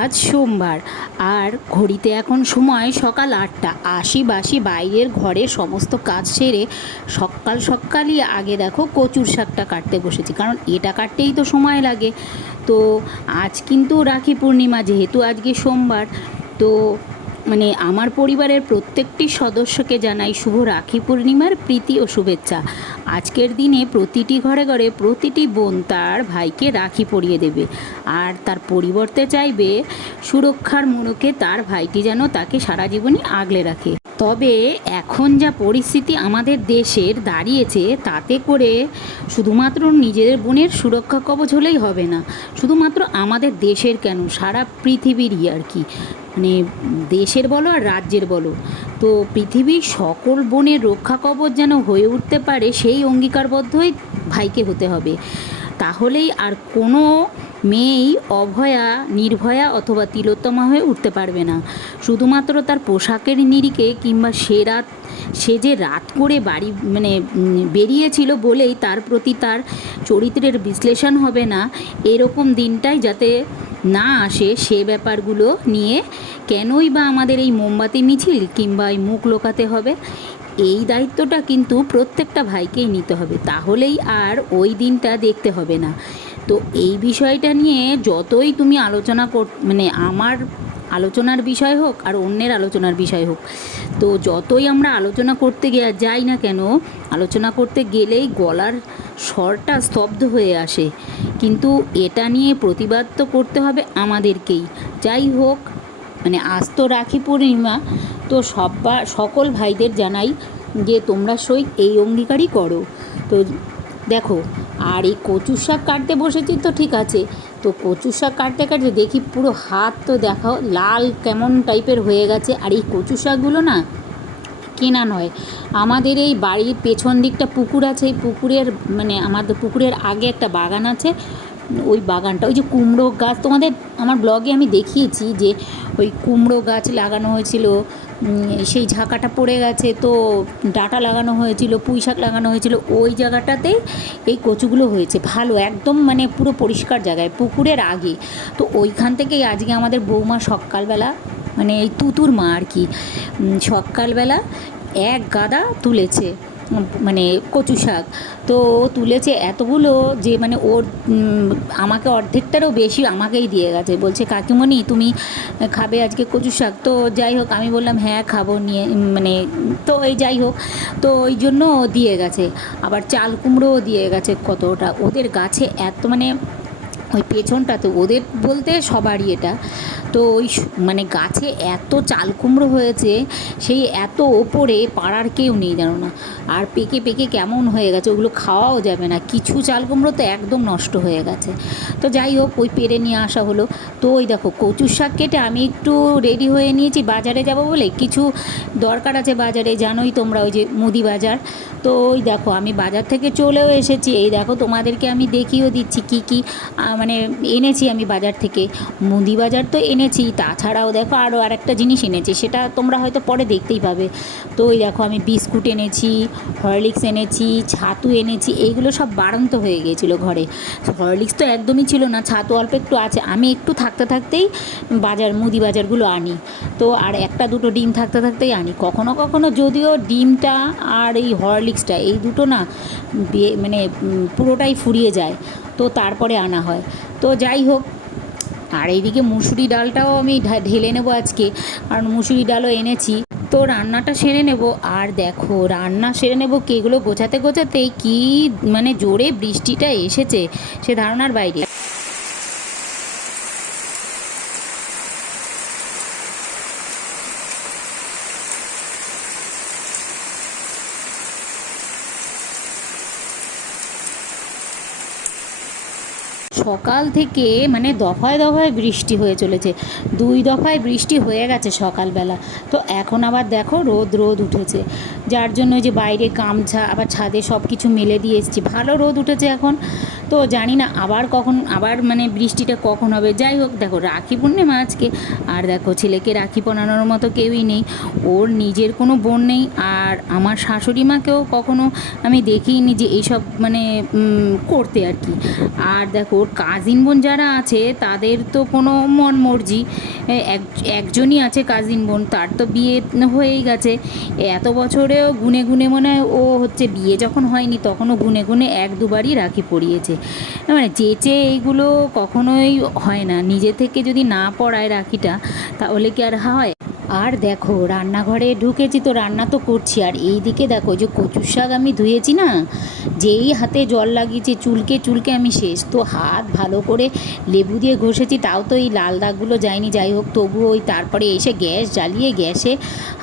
আজ সোমবার, আর ঘড়িতে এখন সময় সকাল ৮টা। আশি বাসি বাইরের ঘরের সমস্ত কাজ সেরে সকাল সকালই আগে দেখো কচুর শাকটা কাটতে বসেছি, কারণ এটা কাটতেই তো সময় লাগে। তো আজ কিন্তু রাখি পূর্ণিমা, যেহেতু আজকে সোমবার, তো আমার পরিবারের প্রত্যেকটি সদস্যকে জানাই শুভ রাখি পূর্ণিমার প্রীতি ও শুভেচ্ছা। আজকের দিনে প্রতিটি ঘরে ঘরে প্রতিটি বোন তার ভাইকে রাখি পরিয়ে দেবে, আর তার পরিবর্তে চাইবে সুরক্ষার মোড়কে তার ভাইটি যেন তাকে সারা জীবনই আগলে রাখে। তবে এখন যা পরিস্থিতি আমাদের দেশের দাঁড়িয়েছে, তাতে করে শুধুমাত্র নিজের বোনের সুরক্ষা কবচ হলেই হবে না। শুধুমাত্র আমাদের দেশের কেন, সারা পৃথিবীরই আর কি, দেশের বলো আর রাজ্যের বলো, তো পৃথিবীর সকল বনের রক্ষা কবচ যেন হয়ে উঠতে পারে, সেই অঙ্গীকারবদ্ধই ভাইকে হতে হবে। তাহলেই আর কোনো মেয়েই অভয়া, নির্ভয়া অথবা তিলোত্তমা হয়ে উঠতে পারবে না। শুধুমাত্র তার পোশাকের নিরিখে কিংবা সে যে রাত করে বাড়ি বেরিয়েছিল বলেই তার প্রতি তার চরিত্রের বিশ্লেষণ হবে না, এরকম দিনটাই যাতে না আসে, সে ব্যাপারগুলো নিয়ে কেনই বা আমাদের এই মোমবাতি মিছিল কিংবা এই মুখ লোকাতে হবে। এই দায়িত্বটা কিন্তু প্রত্যেকটা ভাইকেই নিতে হবে, তাহলেই আর ওই দিনটা দেখতে হবে না। তো এই বিষয়টা নিয়ে যতই তুমি আলোচনা আমার আলোচনার বিষয় হোক আর অন্যের আলোচনার বিষয় হোক, তো যতই আমরা আলোচনা করতে যাই না কেন, আলোচনা করতে গেলেই গলার স্বরটা স্তব্ধ হয়ে আসে। কিন্তু এটা নিয়ে প্রতিবাদ তো করতে হবে আমাদেরকেই। যাই হোক, আজ তো রাখি পূর্ণিমা, তো সকল ভাইদের জানাই যে তোমরা সই এই অঙ্গীকারই করো। তো দেখো, আর এই কচুর শাক কাটতে বসেছি তো ঠিক আছে, তো কচুর শাক কাটতে কাটতে দেখি পুরো হাত তো দেখাও লাল কেমন টাইপের হয়ে গেছে। আর এই কচু শাকগুলো না কেনা নয়, আমাদের এই বাড়ির পেছন দিকটা পুকুর আছে, এই পুকুরের আমাদের পুকুরের আগে একটা বাগান আছে। ওই বাগানটা, ওই যে কুমড়ো গাছ, তোমাদের আমার ব্লগে আমি দেখিয়েছি যে ওই কুমড়ো গাছ লাগানো হয়েছিল, সেই ঝাঁকাটা পড়ে গেছে, তো ডাঁটা লাগানো হয়েছিল, পুঁই শাক লাগানো হয়েছিল, ওই জায়গাটাতেই এই কচুগুলো হয়েছে ভালো, একদম পুরো পরিষ্কার জায়গায়, পুকুরের আগে। তো ওইখান থেকেই আজকে আমাদের বৌমা সকালবেলা, এই তুতুর মা আর কি, সকালবেলা এক গাদা তুলেছে, কচু শাক। তো তুলেছে এতগুলো যে ওর আমাকে অর্ধেকটারও বেশি আমাকেই দিয়ে গেছে, বলছে কাকিমণি তুমি খাবে আজকে কচু শাক? তো যাই হোক, আমি বললাম হ্যাঁ খাবো, নিয়ে তো এই যাই হোক, তো ওই জন্য দিয়ে গেছে। আবার চাল কুমড়োও দিয়ে গেছে কতটা, ওদের গাছে এত ওই পেছনটাতে, ওদের বলতে সবারই এটা, তো ওই গাছে এত চাল কুমড়ো হয়েছে, সেই এত ওপরে পাড়ার কেউ নেই জানো না। আর পেকে পেকে কেমন হয়ে গেছে, ওগুলো খাওয়াও যাবে না, কিছু চাল কুমড়ো তো একদম নষ্ট হয়ে গেছে। তো যাই হোক, ওই পেরে নিয়ে আসা হলো। তো ওই দেখো কচুর শাক কেটে আমি একটু রেডি হয়ে নিয়েছি বাজারে যাব বলে, কিছু দরকার আছে বাজারে, জানোই তোমরা, ওই যে মুদি বাজার। তো ওই দেখো আমি বাজার থেকে চলেও এসেছি, এই দেখো তোমাদেরকে আমি দেখিয়েও দিচ্ছি কী কী এনেছি আমি বাজার থেকে। মুদি বাজার তো এনেছি, তাছাড়াও দেখো আরও আরেকটা জিনিস এনেছি, সেটা তোমরা হয়তো পরে দেখতেই পাবে। তো ওই দেখো আমি বিস্কুট এনেছি, হরলিক্স এনেছি, ছাতু এনেছি, এইগুলো সব বাড়ন্ত হয়ে গিয়েছিলো ঘরে। হরলিক্স তো একদমই ছিল না, ছাতু অল্প একটু আছে, আমি একটু থাকতে থাকতেই মুদি বাজারগুলো আনি। তো আর একটা দুটো ডিম থাকতে থাকতেই আনি, কখনো কখনো যদিও ডিমটা আর এই হরলিক্সটা এই দুটো না পুরোটাই ফুরিয়ে যায়, তো তারপরে আনা হয়। তো যাই হোক, আর এইদিকে মুসুরি ডালটাও আমি ঢেলে নেবো আজকে, কারণ মুসুরি ডালও এনেছি। তো রান্নাটা সেরে নেব, আর দেখো রান্না সেরে নেব কি, এগুলো গোছাতে গোছাতেই কি জোরে বৃষ্টিটা এসেছে, সে ধারণার বাইরে। সকাল থেকে দফায় দফায় বৃষ্টি হয়ে চলেছে, 2 দফায় বৃষ্টি হয়ে গেছে সকালবেলা। তো এখন আবার দেখো রোদ রোদ উঠেছে, যার জন্য যে বাইরে গামছা আবার ছাদে সব কিছু মেলে দিয়ে এসেছি, ভালো রোদ উঠেছে এখন। তো জানি না আবার কখন বৃষ্টিটা কখন হবে। যাই হোক, দেখো রাখি পূর্ণিমা আজকে, আর দেখো ছেলেকে রাখি পরানোর মতো কেউই নেই, ওর নিজের কোনো বোন নেই, আর আমার শাশুড়ি মাকেও কখনো আমি দেখিনি যে এইসব করতে আর কি। আর দেখো ওর কাজিন বোন যারা আছে তাদের তো কোনো মন মর্জি, একজনই আছে কাজিন বোন, তার তো বিয়ে হয়েই গেছে। এত বছরেও গুনে গুনে মনে হয় ও হচ্ছে বিয়ে যখন হয়নি তখনও গুনে গুনে এক দুবারই রাখি পরিয়েছে। মানে চেঁচে এইগুলো কখনোই হয় না, নিজে থেকে যদি না পড়ায় রাখিটা তাহলে কি আর হয়। আর দেখো রান্নাঘরে ঢুকেছি তো রান্না তো করছি, আর এই দিকে দেখো যে কচুর শাক আমি ধুয়েছি না, যেই হাতে জল লাগিয়েছি চুলকে চুলকে আমি শেষ। তো হাত ভালো করে লেবু দিয়ে ঘষেছি, তাও তো এই লাল দাগগুলো যায়নি, যাই হোক তবুও ওই তারপরে এসে গ্যাস জ্বালিয়ে গ্যাসে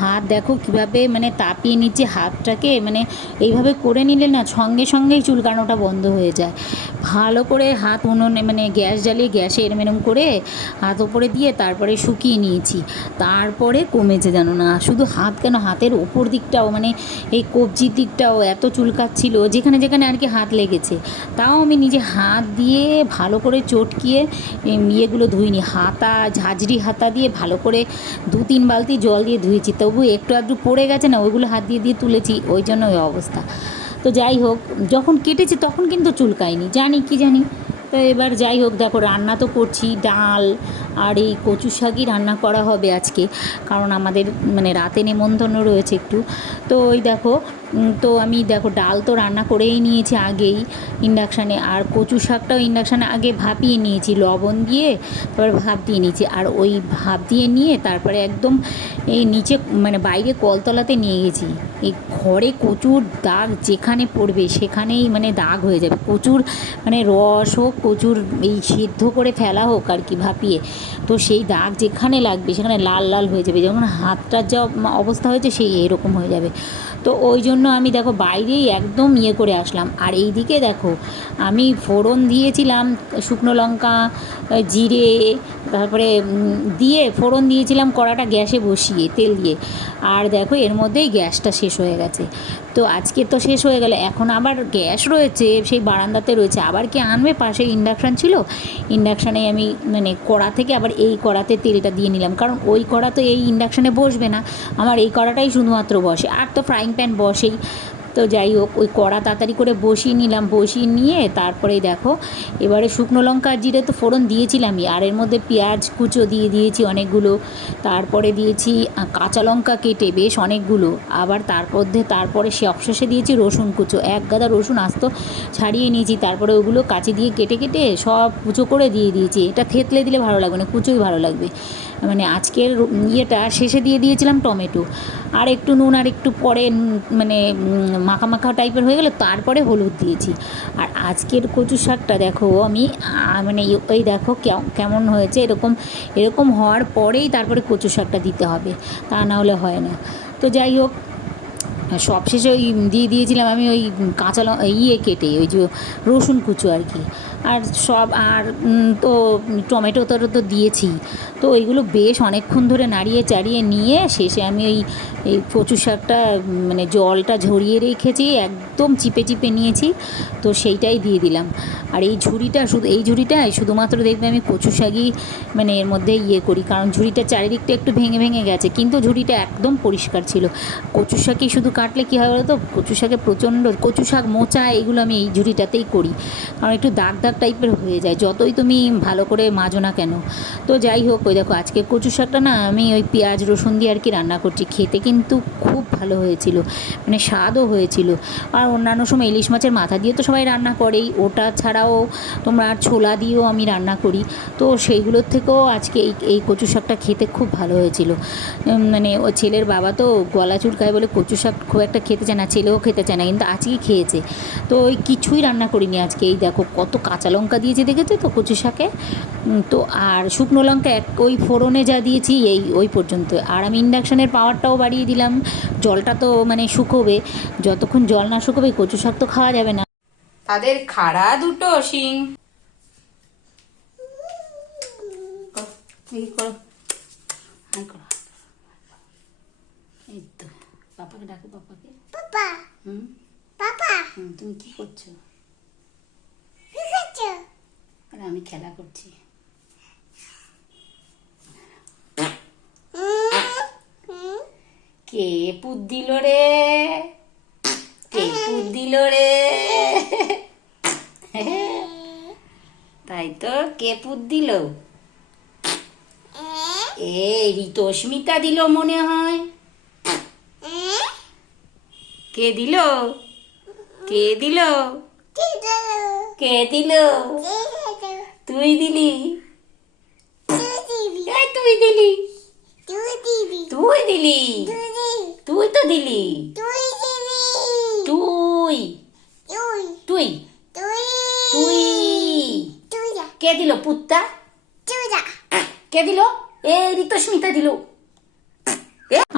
হাত দেখো কীভাবে মানে তাপিয়ে নিচ্ছে হাতটাকে, মানে এইভাবে করে নিলে না সঙ্গে সঙ্গেই চুলকানোটা বন্ধ হয়ে যায়। ভালো করে হাত উনুনে মানে গ্যাস জ্বালিয়ে গ্যাসে এরম এরম করে হাত ওপরে দিয়ে তারপরে শুকিয়ে নিয়েছি, তারপরে কমেছে। জানো না শুধু হাত কেন, হাতের ওপর দিকটাও মানে এই কবজির দিকটাও এত চুলকাচ্ছিল যেখানে যেখানে আর কি হাত লেগেছে, তাও আমি নিজে হাত দিয়ে ভালো করে চটকিয়ে ইয়েগুলো ধুইনি, হাতা ঝাঁঝরি হাতা দিয়ে ভালো করে 2-3 বালতি জল দিয়ে ধুয়েছি, তবু একটু আধটু পড়ে গেছে না, ওইগুলো হাত দিয়ে দিয়ে তুলেছি, ওই জন্য ওই অবস্থা। তো যাই হোক যখন কেটেছি তখন কিন্তু চুলকায়নি, জানি কি জানি। তো এবার যাই হোক দেখো রান্না তো করছি, ডাল আর এই কচু শাকই রান্না করা হবে আজকে, কারণ আমাদের মানে রাতে নেমন্তন্ন রয়েছে একটু। তো ওই দেখো তো আমি দেখো ডাল তো রান্না করেই নিয়েছি আগেই ইন্ডাকশানে, আর কচু শাকটাও ইন্ডাকশানে আগে ভাপিয়ে নিয়েছি লবণ দিয়ে, তারপরে ভাপ দিয়ে নিয়েছি, আর ওই ভাপ দিয়ে নিয়ে তারপরে একদম এই নিচে মানে বাইরে কলতলাতে নিয়ে গেছি। এই ঘরে কচুর দাগ যেখানে পড়বে সেখানেই মানে দাগ হয়ে যাবে, কচুর মানে রস হোক কচুর এই সিদ্ধ করে ফেলা হোক আর কি ভাপিয়ে, তো সেই দাগ যেখানে লাগবে সেখানে লাল লাল হয়ে যাবে, যখন হাতটার যা অবস্থা হয়েছে সেই এরকম হয়ে যাবে। তো ওই জন্য আমি দেখো বাইরেই একদম ইয়ে করে আসলাম। আর এই দিকে দেখো আমি ফোড়ন দিয়েছিলাম শুকনো লঙ্কা জিরে, তারপরে দিয়ে ফোড়ন দিয়েছিলাম কড়াটা গ্যাসে বসিয়ে তেল দিয়ে, আর দেখো এর মধ্যেই গ্যাসটা শেষ হয়ে গেছে। তো আজকে তো শেষ হয়ে গেল, এখন আবার গ্যাস রয়েছে সেই বারান্দাতে রয়েছে, আবার কি আনবে, পাশে ইন্ডাকশান ছিল, ইন্ডাকশানে আমি মানে কড়া থেকে আবার এই কড়াতে তেলটা দিয়ে নিলাম, কারণ ওই কড়া তো এই ইন্ডাকশানে বসবে না, আমার এই কড়াটাই শুধুমাত্র বসে, আর তো ফ্রাইং প্যান বসেই। তো যাই হোক ওই কড়া তাড়াতাড়ি করে বসিয়ে নিলাম, বসিয়ে নিয়ে তারপরেই দেখো এবারে শুকনো লঙ্কা আর জিরে তো ফোড়ন দিয়েছিলামই, আর এর মধ্যে পেঁয়াজ কুচো দিয়ে দিয়েছি অনেকগুলো, তারপরে দিয়েছি কাঁচা লঙ্কা কেটে বেশ অনেকগুলো, আবার তারপরে অবশেষে দিয়েছি রসুন কুচো, এক গাদা রসুন আস্ত ছাড়িয়ে নিয়েছি, তারপরে ওগুলো কাঁচি দিয়ে কেটে কেটে সব কুচো করে দিয়ে দিয়েছি। এটা থেতলে দিলে ভালো লাগবে না, কুচোই ভালো লাগবে। মানে আজকের ইয়েটা শেষে দিয়ে দিয়েছিলাম টমেটো, আর একটু নুন, আর একটু পরে মানে মাখা মাখা টাইপের হয়ে গেলে তারপরে হলুদ দিয়েছি। আর আজকের কচু শাকটা দেখো আমি মানে ওই দেখো কেমন হয়েছে, এরকম এরকম হওয়ার পরেই তারপরে কচু শাকটা দিতে হবে, তা না হলে হয় না। তো যাই হোক সবশেষে ওই দিয়ে দিয়েছিলাম আমি ওই কাঁচা ইয়ে কেটে ওই যে রসুন কুচো আর কি, আর সব আর তো টমেটো তো দিয়েছি। তো ওইগুলো বেশ অনেকক্ষণ ধরে নাড়িয়ে চাড়িয়ে নিয়ে শেষে আমি এই কচু শাকটা মানে জলটা ঝরিয়ে রেখেছি একদম চিপে চিপে নিয়েছি, তো সেইটাই দিয়ে দিলাম। আর এই ঝুড়িটায় শুধুমাত্র দেখবে আমি কচু শাকই মানে এর মধ্যে ইয়ে করি, কারণ ঝুড়িটার চারিদিকটা একটু ভেঙে ভেঙে গেছে, কিন্তু ঝুড়িটা একদম পরিষ্কার ছিল। কচু শাকই শুধু কাটলে কী হয় বলো তো, কচু শাকে প্রচণ্ড কচু শাক মোচা এগুলো আমি এই ঝুড়িটাতেই করি, কারণ একটু দাগ দাগ টাইপের হয়ে যায় যতই তুমি ভালো করে মাজো না কেন। তো যাই হোক ওই দেখো আজকে কচু শাকটা না আমি ওই পেঁয়াজ রসুন দিয়ে আর কি রান্না করছি, খেতে কিন্তু খুব ভালো হয়েছিল, মানে স্বাদও হয়েছিল। আর অন্যান্য সময় ইলিশ মাছের মাথা দিয়ে তো সবাই রান্না করেই, ওটা ছাড়াও তোমরা ছোলা দিয়েও আমি রান্না করি, তো সেইগুলোর থেকেও আজকে এই কচু শাকটা খেতে খুব ভালো হয়েছিল। মানে ও ছেলের বাবা তো গলা চুলকায় বলে কচু শাক খুব একটা খেতে চায় না, ছেলেও খেতে চায় না, কিন্তু আজকেই খেয়েছে। তো ওই কিছুই রান্না করিনি আজকে, এই দেখো কত কাঁচা লঙ্কা দিয়েছি দেখেছো তো কচু শাকে, তো আর শুকনো লঙ্কা ওই ফোড়নে যা দিয়েছি ওই পর্যন্ত। আর আমি ইন্ডাকশানের পাওয়ারটাও বাড়িয়ে দিলাম, জলটা তো মানে শুকোবে, যতক্ষণ জল না শুকোবে কচু শাক তো খাওয়া যাবে না। তাদের খাড়া দুটো শিং এই করো, এই তো পাপাকে ডাকো, পাপাকে। পাপা পাপা তুমি কি করছো? আর আমি খেলা করছি। কে পুত দিল রে, কে পুত দিল রে, তাই তাই তো, কে পুত দিল? এই ঋতস্মিতা দিল মনে হয়। কে দিল? কে দিল? কে দিল? তুই দিলি? এই তুই দিলি? তুই দিলি? তুই তো দিলি। তুই তুই তুই কে দিল পুত্তা? কে দিল? এই ঋতস্মিতা দিল।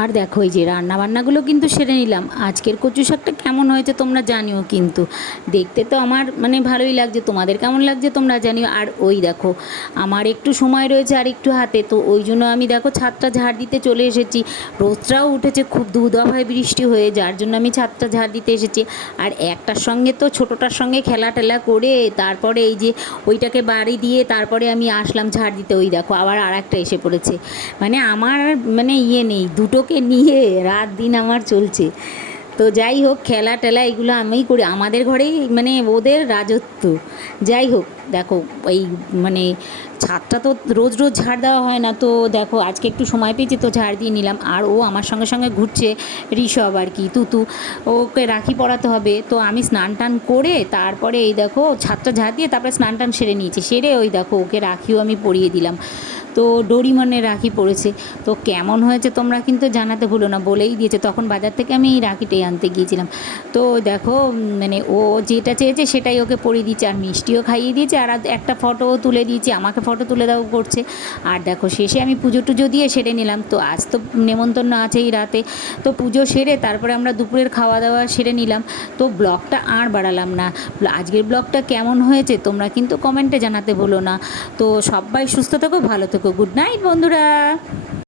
আর দেখো এই যে রান্নাবান্নাগুলো কিন্তু সেরে নিলাম। আজকের কচু শাকটা কেমন হয়েছে তোমরা জানিও কিন্তু। দেখতে তো আমার মানে ভালোই লাগছে, তোমাদের কেমন লাগছে তোমরা জানিও। আর ওই দেখো আমার একটু সময় রয়েছে আর একটু হাতে, তো ওই জন্য আমি দেখো ছাদটা ঝাড় দিতে চলে এসেছি। রোদটাও উঠেছে খুব ধুধুভাবে বৃষ্টি হয়ে, যার জন্য আমি ছাদটা ঝাড় দিতে এসেছি। আর একটার সঙ্গে তো ছোটোটার সঙ্গে খেলা টেলা করে তারপরে এই যে ওইটাকে বাড়ি দিয়ে তারপরে আমি আসলাম ঝাড় দিতে। ওই দেখো আবার আর একটা এসে পড়েছে। মানে আমার মানে ইয়ে নেই, দুটোকে নিয়ে রাত দিন আমার চলছে। তো যাই হোক, খেলা টেলা এগুলো আমিই করি, আমাদের ঘরেই মানে ওদের রাজত্ব। যাই হোক দেখো এই মানে ছাদটা তো রোজ রোজ ঝাড় দেওয়া হয় না, তো দেখো আজকে একটু সময় পেয়েছি তো ঝাড় দিয়ে নিলাম। আর ও আমার সঙ্গে সঙ্গে ঘুরছে, ঋষভ আর কি, তুতু, ওকে রাখি পরাতে হবে। তো আমি স্নান টান করে তারপরে এই দেখো ছাদটা ঝাড় দিয়ে তারপরে স্নান টান সেরে নিয়েছি। সেরে ওই দেখো ওকে রাখিও আমি পরিয়ে দিলাম। তো ডোরিমনের রাখি পড়েছে। তো কেমন হয়েছে তোমরা কিন্তু জানাতে ভুলো না, বলেই দিয়েছে। তখন বাজার থেকে আমি এই রাখিটাই আনতে গিয়েছিলাম। তো দেখো মানে ও যেটা চেয়েছে সেটাই ওকে পরিয়ে দিয়েছে, আর মিষ্টিও খাইয়ে দিয়েছে, আর একটা ফটোও তুলে দিয়েছি, আমাকে ফটো তুলে দাও করছে। আর দেখো শেষে আমি পুজো টুজো দিয়ে সেরে নিলাম। তো আজ তো নেমন্তন্ন আছে এই রাতে, তো পুজো সেরে তারপরে আমরা দুপুরের খাওয়া দাওয়া সেরে নিলাম। তো ব্লগটা আর বাড়ালাম না। আজকের ব্লগটা কেমন হয়েছে তোমরা কিন্তু কমেন্টে জানাতে ভুলো না। তো সবাই সুস্থ থেকো, ভালো থেকো। গুড নাইট বন্ধুরা।